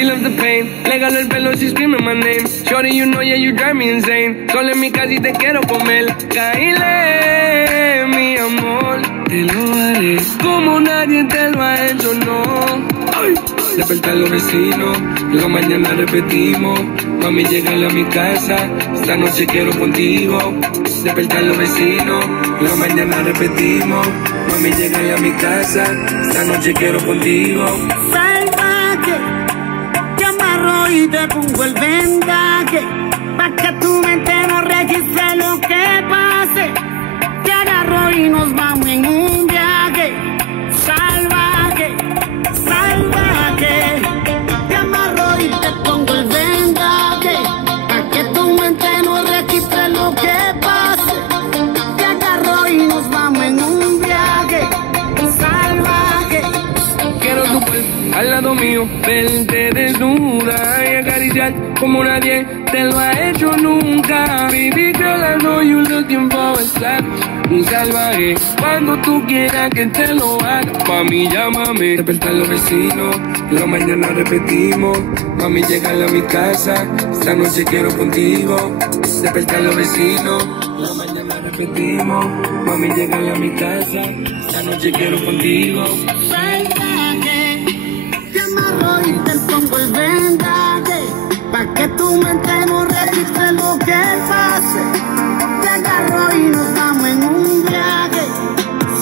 She loves the pain. Le gano el pelo, she screaming my name. Shorty, you know, yeah, you drive me insane. Solo en mi casa y te quiero comer. Caile, mi amor, te lo haré como nadie te lo ha hecho, no. Ay. Despertar los vecinos, la mañana repetimos. Mami, llegale a mi casa, esta noche quiero contigo. Despertar los vecinos, la mañana repetimos. Mami, llegale a mi casa, esta noche quiero contigo. Salvaje, te amarro y te pongo el vendaje, pa' que tu mente no registre lo que pase. Te agarro y nos vamos en un viaje. Salvaje, salvaje, te amarro y te pongo el vendaje, pa' que tu mente no registre lo que pase. Te agarro y nos vamos en un viaje. Salvaje. Quiero tu cuerpo al lado mío, verte desnuda y acariciar como nadie te lo ha hecho nunca. Baby girl, I know you looking for a slap. Un salvaje, cuando tú quieras que te lo haga. Mami, llámame. Despertar los vecinos, la mañana repetimos. Mami, llegale a mi casa, esta noche quiero contigo. Despertar los vecinos, la mañana repetimos. Mami, llegale a mi casa, esta noche quiero contigo. Salvaje, te amarro y te pongo el vendaje, pa' que tu mente no registre lo que pase. Te agarro y nos vamos en un viaje.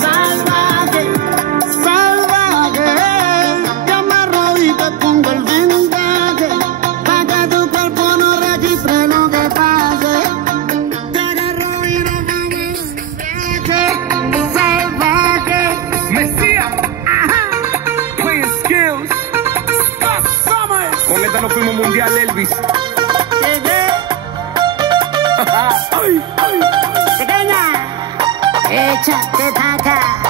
Salvaje, salvaje, te amarro y te pongo el vendaje, pa' que tu cuerpo no registre lo que pase. Te agarro y nos vamos en un viaje. Salvaje. Mesías, Playing Skills, con esta nos fuimos mundial, Elvis. Ay, ay. Pequeña, échate taca.